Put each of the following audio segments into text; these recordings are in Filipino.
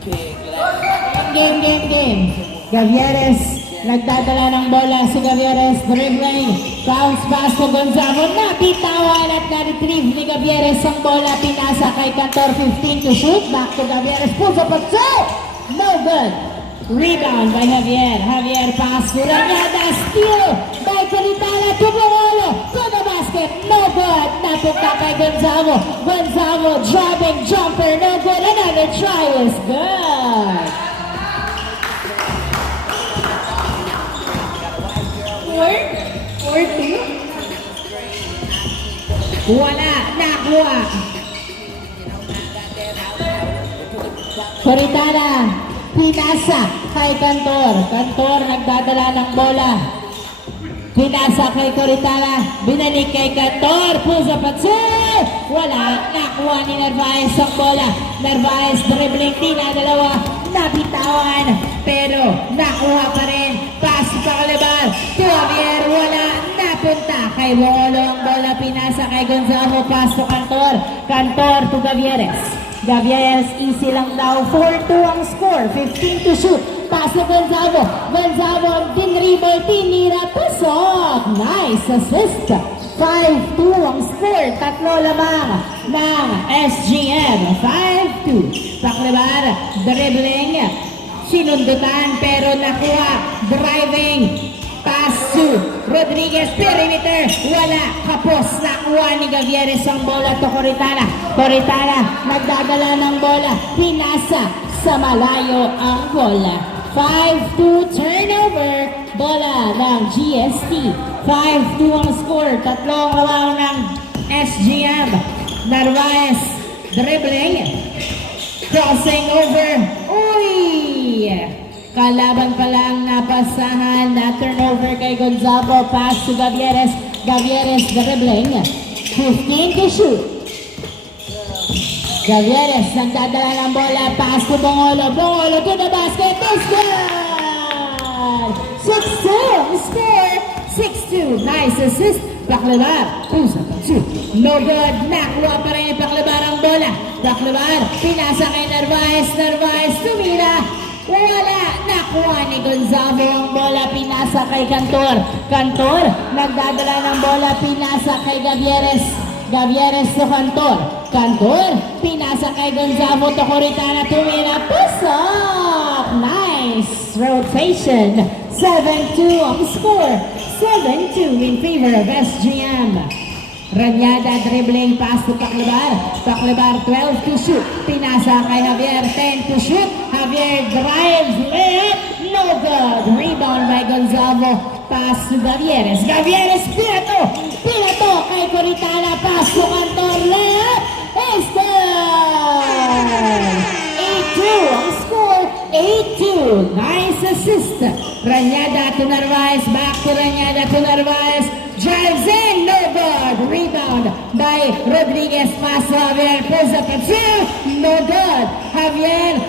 Game. Gavieres, nagdadala ng bola si Gavieres, dribbling, bounce pass to Gonzago, napitawan at na-retrieve ni Gavieres ang bola, pinasa kay Cantor, 15 to shoot, back to Gavieres, puso pa shoot! No good! Rebound by Javier pass to Ranyada, steal by Caritana to Bongolo, to the basket, no good! Napunta kay Gonzago, driving jumper, no good, another try is good! 40? Wala, nakuha. Coritana, pinasa kay Cantor. Cantor nagdadala ng bola. Pinasa kay Coritana, binalik kay Cantor, puso patsi! Wala, nakuha ni Narvaez ang bola. Narvaez dribbling, dalawa, nabitawan, pero nakuha pa rin. Pass pa Kalibar, to Javier, wala, napunta kay Bongolo ang bola, pinasa kay Gonzago, pass to Cantor to Gavieres. Gavieres, easy lang daw, 4-2 ang score, 15 to shoot, pass to Gonzago, dinribble, tinira, pasok, nice assist, 5-2 ang score, tatlo lamang ng SGM, 5-2, Paklibar, dribbling, sinundutan pero nakuha, driving, pass to Rodriguez, perimeter, wala, kapos, nakuha ni Gavieres ang bola to Coritana. Coritana, nagdadala ng bola, pinasa sa malayo ang bola. 5-2 turnover, bola ng GST. 5-2 ang score, tatlong lamang ng SGM. Narvaez, dribbling, crossing over, kalaban pa lang napasahan na turnover kay Gonzago, pass to Gavieres, dribbling, 15 to shoot. Gavieres, nagdadala ng bola, pass to Bongolo to the basket, it's good! 6-2, score, 6-2, nice assist, Paklibar, pusa, shoot, no good, nakuha pa rin Paklibar ang bola, Paklibar, pinasa kay Narvaez, tumira, wala, nakuha ni Gonzago ang bola, pinasa kay Cantor, nagdadala ng bola, pinasa kay Gavieres to Cantor, pinasa kay Gonzago to Coritana, tumira, pasok, nice rotation, 7-2 ang score, 7-2 in favor of SGM. Ranyada, dribbling, pass to Paklibar, 12 to shoot, pinasa kay Javier, 10 to shoot, Javier drives, layup, no good, rebound by Gonzago, pass to Gavieres, pinato kay Coritana, pass to Cantor, layup, is good! 8-2 ang score, 8-2, nice assist, Ranyada to Narvaez, back to Ranyada to Narvaez, drives in, no good, rebound by Rodriguez, pass to Javier, pulls up a two, no good, Javier,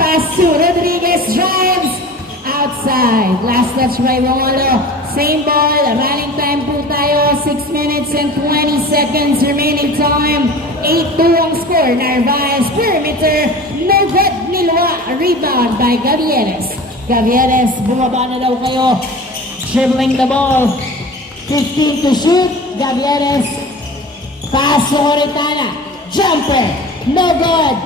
pass to Rodriguez, drives, outside, last touch by Bongolo, same ball, running time po tayo, 6 minutes and 20 seconds remaining time, 8-2 ang score, Narvaez, perimeter, no good, Nilwa, rebound by Gavieres, bumaba na daw kayo, dribbling the ball, 15 to shoot, Gavieres, pass to Coritana, jumper, no good,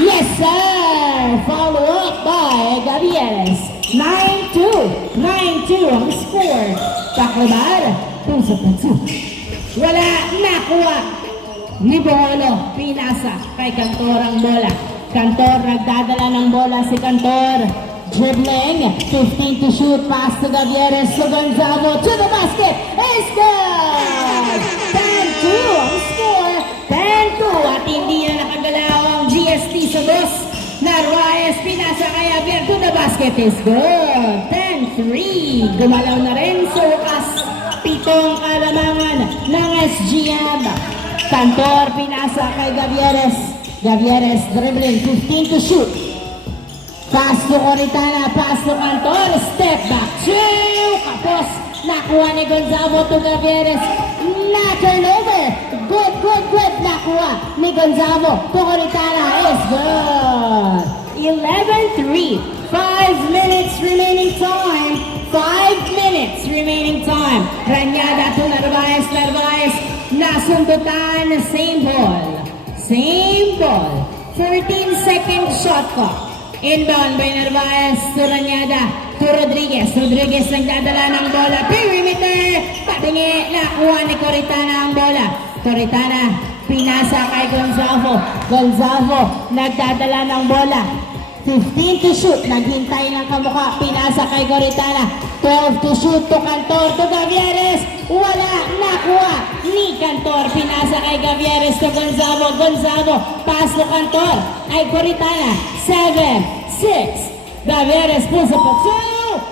yes sir, follow up by Gavieres, 9-2 ang score, Paklibar, puso, wala, nakuha ni Bongolo, pinasa kay Cantor ang bola, Cantor, nagdadala ng bola si Cantor, dribbling, 15 to shoot, pass to Gavieres, to Gonzago, to the basket, it's good! 10-2 ang score, 10-2, at hindi na nakagalaw ang GST sa boss. Narvaez, pinasa kay Javier, to the basket, is good! 10-3, gumalaw na rin sa wakas, 7 kalamangan ng SGM. Cantor, pinasa kay Gavieres, dribbling, 15 to shoot. Pass to Coritana, pass to Cantor, step back, two, kapos, Nakuha ni Gonzalo to Gavieres. Na turnover. Good. Nakuha ni Gonzalo to Coritana is good. 11-3. 5 minutes remaining time. 5 minutes remaining time. Ranyada to Narvaez. Nasundutan. Same ball. 14-second shot clock. Inbound by Narvaez to Ranyada to Rodriguez. Rodriguez nagdadala ng bola. Perimeter! Patingi! Nakuha ni Coritana ang bola. Coritana, pinasa kay Gonzalo. Gonzalo, nagdadala ng bola. 15 to shoot. Naghintay ng kamukha. Pinasa kay Coritana. 12 to shoot to Cantor to Gavieres. Wala. Nakuha ni Cantor. Pinasa kay Gavieres to Gonzalo. Gonzalo, pass to Cantor. Ay Coritana. 7-6. Gavieres pulls up a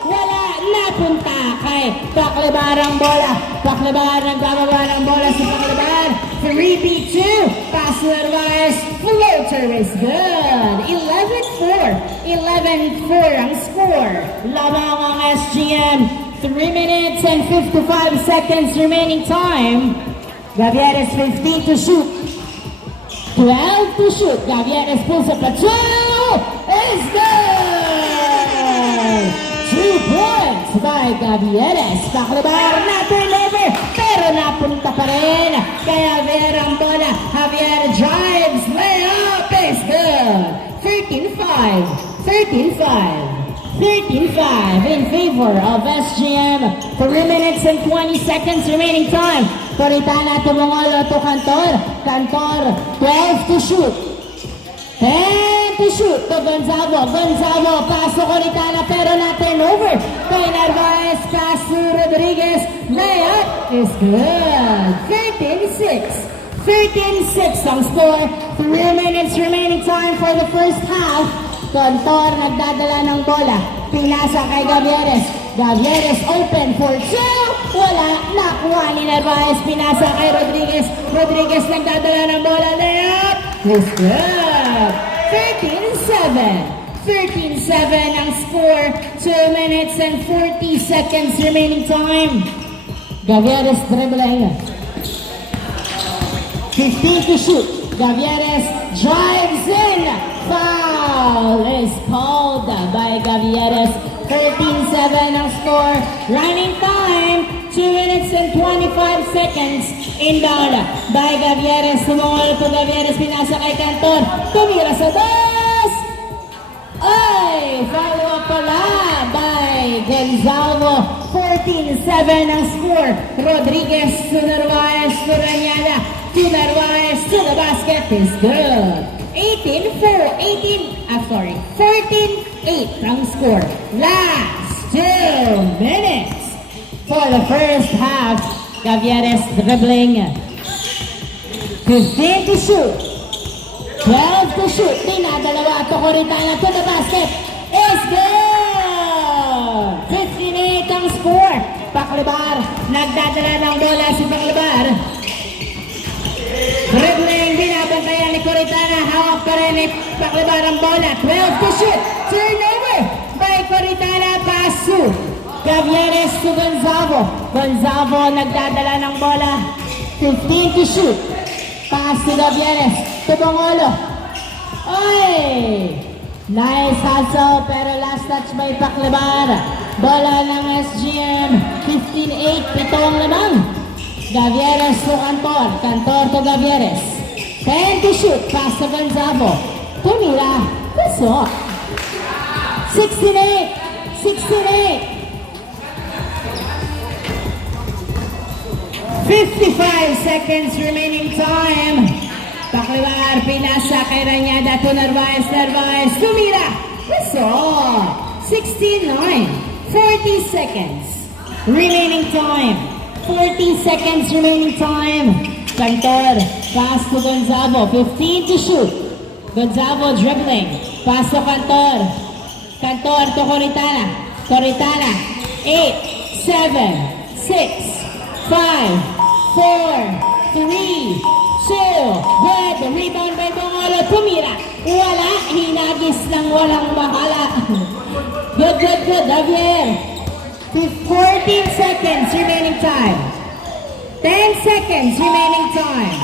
2. Wala. Napunta kay Paclebar ang bola. Paclebar nagbababa ng bola si Paclebar. 3-2. Pass to Narvaez. Floater is good. 11-4. 11-4 ang score. Labang ang SGM. 3 minutes and 55 seconds remaining time. Gavieres 15 to shoot. 12 to shoot. Gavieres pulls up a 2. It's good! 2 points by Gavieres. Paclebar na turnover, pero napunta pa rin kay Javier ang bola. Javier drives, layup is good. 13-5 in favor of SGM. 3 minutes and 20 seconds remaining time. Coritana to Mongolo to Cantor. Cantor, 12 to shoot. 10 to shoot to Gonzalo. Gonzalo, pass to Coritana pero na turnover. Kay Narvaez, pass to Rodriguez. Layup is good. 13-6. 13-6 ang score. 3 minutes remaining time for the first half. Cantor nagdadala ng bola. Pinasa kay Gavieres. Gavieres open for 2. Wala. Nakuha ni Narvaez. Pinasa kay Rodriguez. Rodriguez nagdadala ng bola. Layup is good. 13-7. 13-7 ang score. 2 minutes and 40 seconds remaining time. Gavieres dribbling. 15 to shoot. Gavieres drives in. Foul is called by Gavieres. 13-7 ang score. Running time, 2 minutes and 25 seconds. Inbound by Gavieres. Sumungol po Gavieres. Pinasa kay Cantor. Tumira sa dos. Ay! Follow up pala by Gonzalo. 14-7 ang score. Rodriguez to Narvaez to Ranyada. To Narvaez to the basket is good. 14-8 ang score. Last 2 minutes for the first half. Gavieres dribbling. 15 to shoot. 12 to shoot. Dinadalawa to Coritana to the basket. Is good! 15-8 ang score. Paclebar. Nagdadala ng bola si Paclebar. Dribbling, binabantayan ni Coritana. Hawak pa rin ni Paclebar ang bola. 12 to shoot. Turnover by Coritana. Pass to Gavieres to Gonzalo. Gonzalo nagdadala ng bola. 15 to shoot. Pass to Gavieres. To Mongolo. Oy! Nice hustle pero last touch by Paclebar. Bola ng SGM. 15-8. Pitong lamang. Gavieres to Cantor. Cantor to Gavieres. 10 to shoot. Pass to Gonzalo. Tumira. Puso. 16-8. 16-8. 55 seconds remaining time. Paclebar, pinasa kay Ranyada to Narvaez. Narvaez, tumira. Puso. 16-9. 40 seconds remaining time. 40 seconds remaining time. Cantor, pass to Gonzalo. 15 to shoot. Gonzalo dribbling. Pass to Cantor. Cantor to Coritana. Coritana. 8, 7, 6, 5, 4, 3, 2. Good. Rebound by Mongolo. Tumira. Wala. Hinagis ng walang bahala. Good. Javier. 14 seconds remaining time. 10 seconds remaining time.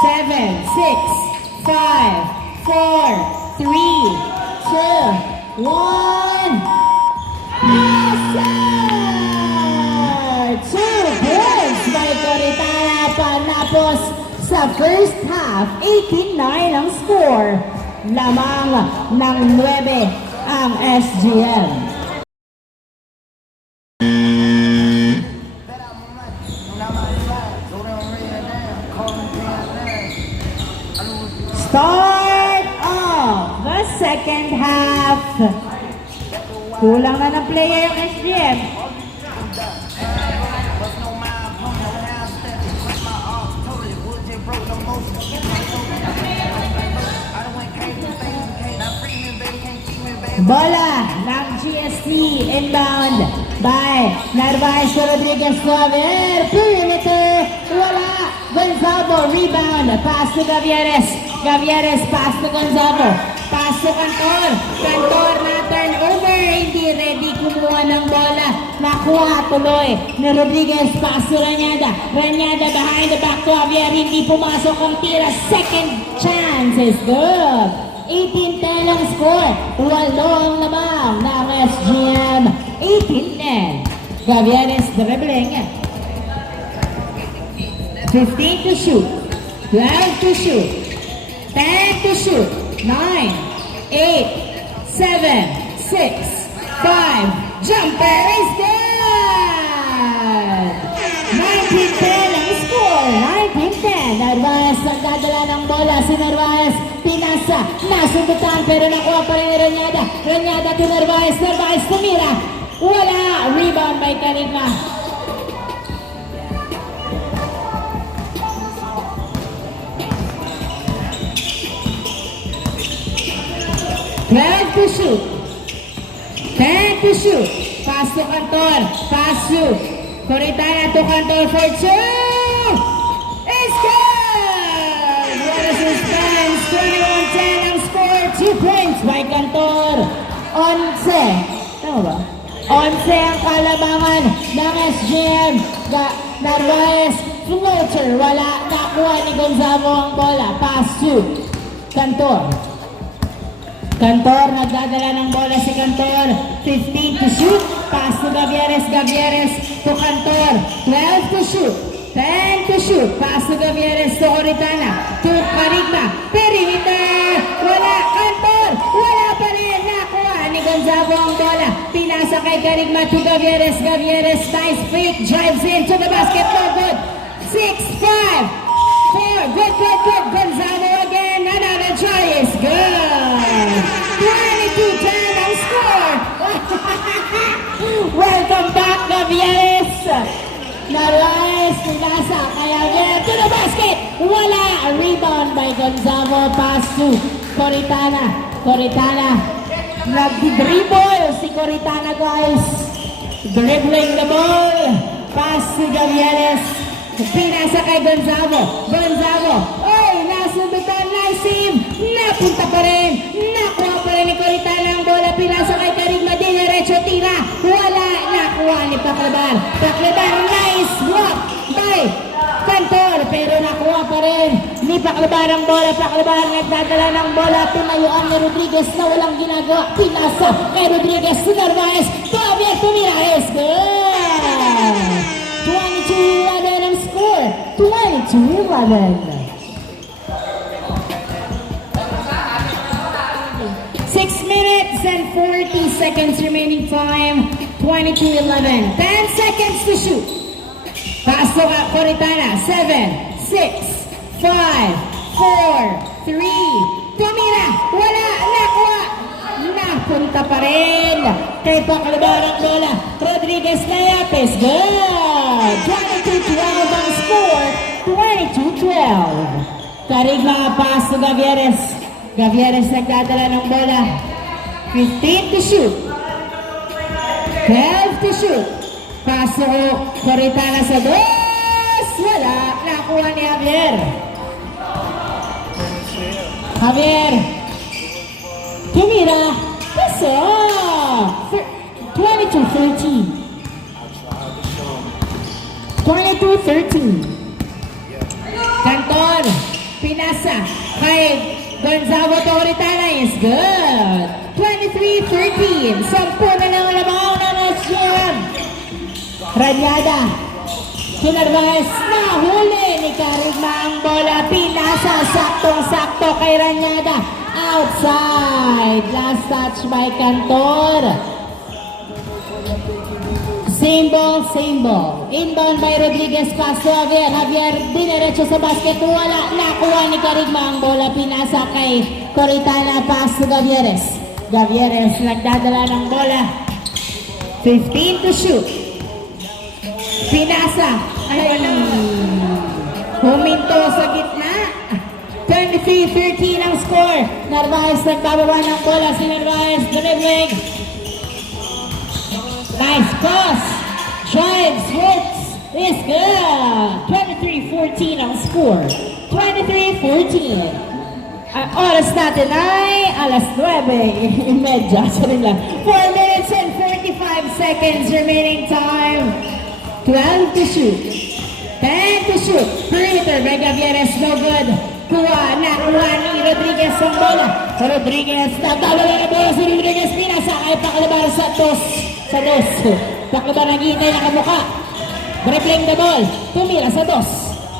7, 6, 5, 4, 3, 2, 1. Answer! 2 points by Coritana panapos sa first half. 18-9 ang score. Lamang ng 9 ang SGM. Start of the second half. Kulang na ng player yung SGM. Bola ng GST inbound by Narvaez Rodriguez Javier. Perimeter, wala. Gonzalo, rebound. Pass to Gavieres. Gavieres, pass to Gonzalo. Pass to Cantor. Cantor na turnover. Hindi ready kumuha ng bola. Nakuha tuloy ni Rodriguez. Pass to Ranyada. Ranyada behind the back to Javier. Hindi pumasok ang tira. Second chance is good. 18-10 ang score. 8 ang lamang ng SGM. 18-10. Gavieres dribbling. 15 to shoot. 12 to shoot. 10 to shoot. 9, 8, 7, 6, 5. Jumper is good! 19-10 ang score. 19-10. Narvaez nagdadala ng bola. Si Narvaez pinasa. Nasundutan pero nakuha pa rin ni Ranyada. Ranyada to Narvaez. Narvaez tumira. Wala. Rebound by Carigma. To shoot. 10 to shoot. Pass to Cantor. Pass to Coritana to Cantor for 2. It's good! What a suspense. 21-10 ang score. 2 points by Cantor. 11. Tama ba? 11 ang kalabangan ng SGM. Narvaez floater. Wala. Nakuha ni Gonzalo ang bola. Pass to Cantor. Cantor, nagdadala ng bola si Cantor. 15 to shoot. Pass to Gavieres. Gavieres to Cantor. 12 to shoot. 10 to shoot. Pass to Gavieres to Coritana. To Carigma. Perimeter. Wala. Cantor. Wala pa rin. Nakuha ni Gonzalo ang bola. Pinasa kay Carigma to Gavieres. Gavieres. Nice fake. Drives into the basket. No good. 6, 5, 4. Good, good, good. Gonzalo again. Another try is good. 22-10 ang score. Welcome back, Gavieres. Narvaez, pinasa kay Javier to the basket. Wala. A rebound by Gonzalo. Pass to Coritana. Coritana. Nag-dribble si Coritana, guys. Dribbling the ball. Pass to Gavieres. Pinasa kay Gonzalo. Gonzalo. Oy, nasundutan. Nice save. Napunta pa rin. Nakuha pa rin ni Coritana ang bola. Pinasa kay Carigma. Dinerecho tira. Wala. Nakuha ni Paclabar. Paclabar. Nice block by Cantor. Pero nakuha pa rin ni Paclabar ang bola. Paclabar nagdadala ng bola. Pinayuan ni Rodriguez na walang ginagawa. Pinasa kay Rodriguez. Narvaez. Javier tumira. Is good. 22-11 ang score. 22-11. 6 minutes and 40 seconds remaining time. 22-11. 10 seconds to shoot. Pass to Coritana. 7, 6, 5, 4, 3. Tumira. Wala. Nakuha. Napunta pa rin kay Paclabar ang bola. Rodriguez layup is good. 22-12 ang score. 22-12. Carigma pass to Gavieres. Gavieres nagdadala ng bola. 15 to shoot. 12 to shoot. Pass to Coritana sa dos. Wala. Nakuha ni Javier. Javier. Tumira. Pasok. 22-13. 13. Cantor, pinasa kay Gonzalo Toritana is good. 23-13. 10 na lang lamang ng SGM. Ranyada. Kinarvas na huli ni Karigma ang bola. Pinasa, saktong-sakto kay Ranyada. Outside. Last touch by Cantor. Same ball, same ball. Inbound by Rodriguez, pass to Javier. Javier, diniretso sa basket. Wala, nakuha ni Karigma ang bola. Pinasa kay Coritana, pass to Gavieres. Gavieres, nagdadala ng bola. 15 to shoot. Pinasa. Ay, huminto sa gitna. 23-13 ang score. Narvaez, nagbababa ng bola. Si Narvaez, dribbling. Nice cross. Drives, hits. Is good. 23-14 ang score. 23-14. Oras natin ay alas 9:30. Sorry lang. 4 minutes and 45 seconds remaining time. 12 to shoot. 10 to shoot. Perimeter by Gavieres. No good. Nakuha ni Rodriguez ang bola. Rodriguez, nagdadala na bola si Rodriguez. Pinasa kay Paclabar sa dos. Paclabar nag-iintay na kamuka. Dribbling the ball. Tumira sa dos.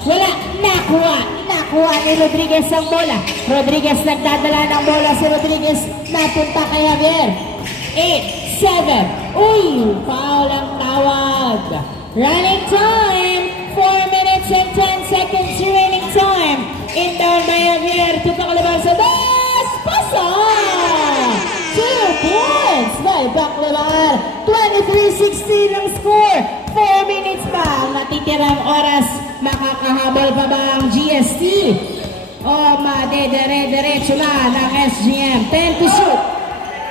Wala. Nakuha ni Rodriguez ang bola. Rodriguez nagdadala ng bola. Si Rodriguez napunta kay Javier. 8, 7. Uy! Foul ang tawag. Running time. 4 minutes and 10 seconds remaining time. Inbound by Javier to Paclabar sa dos. Pasa! 2 points by Paclabar. 23-16 ang score. 4 minutes pa ang natitirang oras. Makakahabol pa ba ang GST? O madedere-derecho na ng SGM. 10 to shoot.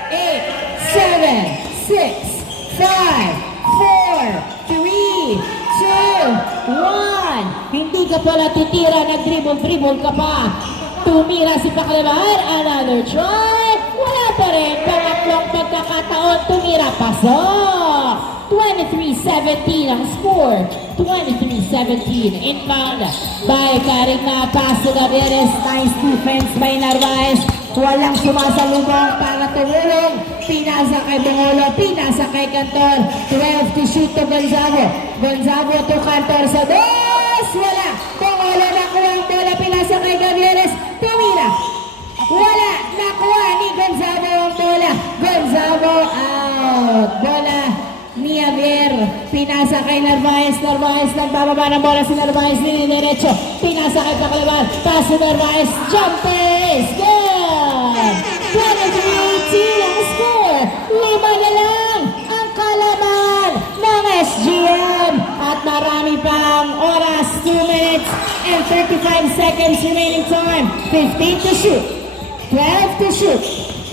8, 7, 6, 5, 4, 3, 2, 1. Hindi ka pala titira, nag-dribble ka pa. Tumira si Paclabar. Another try. Wala pa rin. Pangatlong pagkakataon. Tumira. Pasok. 23-17 ang score. 23-17. Inbound by Karigma. Pass to Gavieres. Nice defense by Narvaez. Walang sumasalubong para tumulong. Pinasa kay Bongolo. Pinasa kay Cantor. 12 to shoot to Gonzalo. Gonzalo to Cantor sa dos. Wala. Bongolo nakuha ang bola. Pinasa kay Gavieres. Tumira. Wala. Nakuha ni Gonzalo ang bola. Gonzalo out. Bola ni Javier. Pinasa kay Narvaez. Narvaez nagbababa ng bola. Si Narvaez nilidiretso. Pinasa kay Paclabar. Pass to Narvaez. Jumper is good. 23-18 ang score. 5 na lang ang kalaban ng SGM. At marami pang oras. 2 minutes and 35 seconds remaining time. 15 to shoot. 12 to shoot.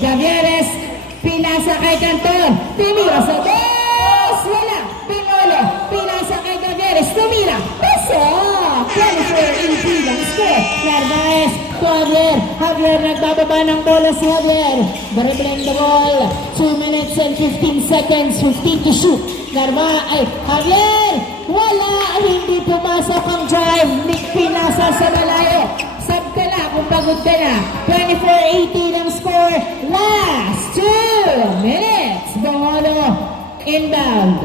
Gavieres. Pinasa kay Cantor. Tumira sa dos. Wala. Bongolo. Pinasa kay Gavieres. Tumira. Pasok. 24-18 ang score. Narvaez to Javier. Javier nagbababa ng bola si Javier. Dribbling the ball. 2 minutes and 15 seconds. 15 to shoot. Javier. Wala. Hindi pumasok ang drive. Nick Pinasa sa malayo. Sab ka na kung pagod ka na. 24-18 ang score. Last 2 minutes. Bongolo inbound.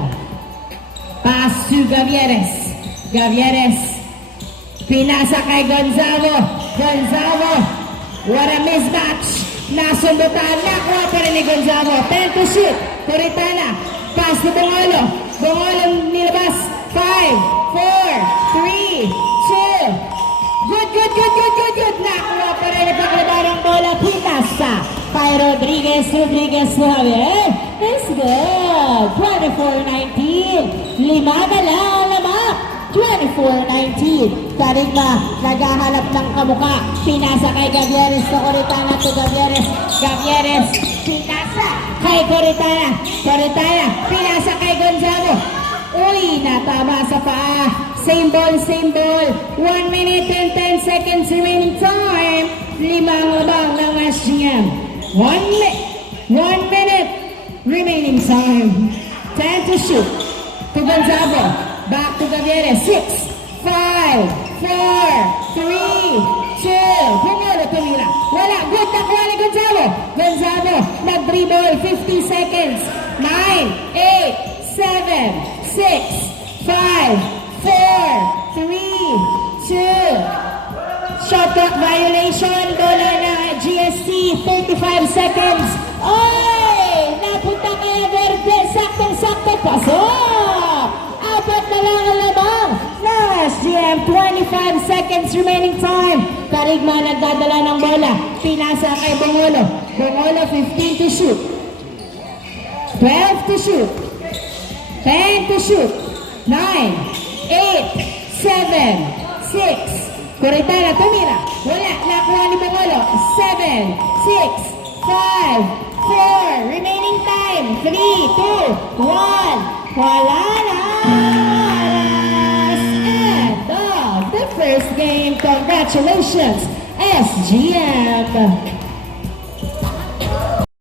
Pass to Gavieres. Gavieres. Pinasa kay Gonzalo. Gonzalo. What a mismatch. Nasundutan. Nakuha pa rin ni Gonzalo. 10 to shoot. Coritana. Pass to Bongolo. Bongolo nilabas. 5, 4, 3, 2. Good. Nakuha pa rin ni Paclabar ang bola. Pinasa kay Rodriguez. Rodriguez to Javier. It's good. 24-19. 5 na lang lamang. 24-19. Karigma naghahanap ng kamuka. Pinasa kay Gavieres to Coritana to Gavieres. Gavieres pinasa kay Coritana. Coritana pinasa kay Gonzalo. Uy, natama sa paa. Same ball. 1 minute and 10 seconds remaining time. 5 ang labang ng SGM. 1 minute remaining time. 10 to shoot. To Gonzalo. Back to Gavieres. 6, 5, 4, 3, 2, Bungolo tumira. Wala, good, nakuha ni Gonzalo. Gonzalo, nag-dribble, 50 seconds. 9, 8, 7, 6, 5, 4, 3, 2, shot clock violation, bola na GST, 35 seconds. Oy! Napunta kaya Verde, saktong-sakto, pasok! Apat na lang ang lamang na SGM, 25 seconds remaining time. Karigma nagdadala ng bola, pinasa kay Bongolo. Bongolo, 15 to shoot. 12 to shoot. 10 to shoot. 9, 8, 7, 6, Corretana, tumira. Wala, nakuha ni Bongolo. 7, 6, 5, 4, remaining time. 3, 2, 1. Wala na. End of the first game. Congratulations, SGM.